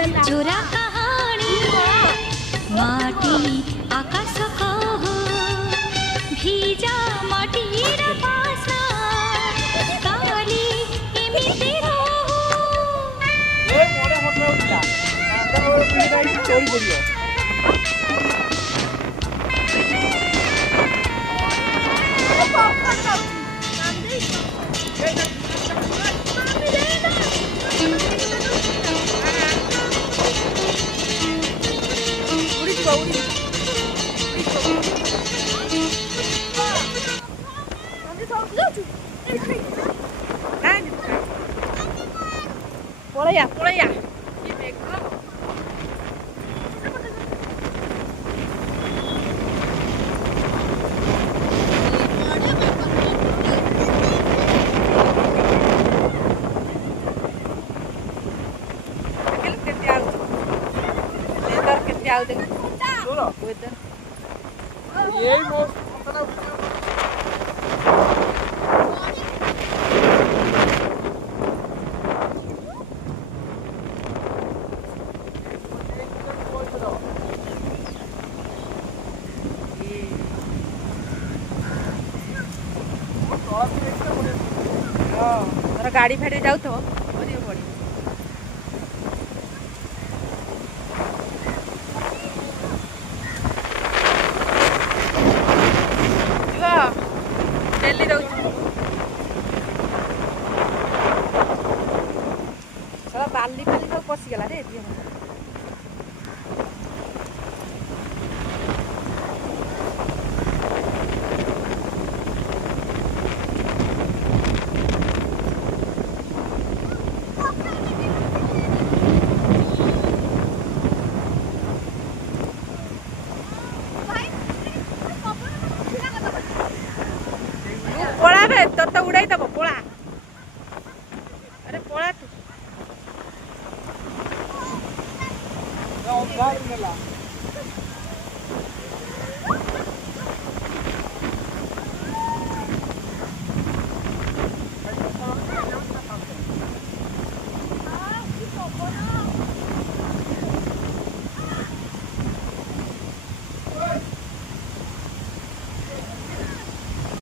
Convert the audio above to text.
चोरा कहानी माटी आकाश कह भीजा माटीर बासा काली एमिति रहो ए मोरे होटल उठला चोरी करियो पळया पळया गाड़ी फाड़ी जाऊ तो डेली बाली फाली सब पशिगला रे पड़ा बे तो उड़ाई दब पड़ा अरे पड़ा तू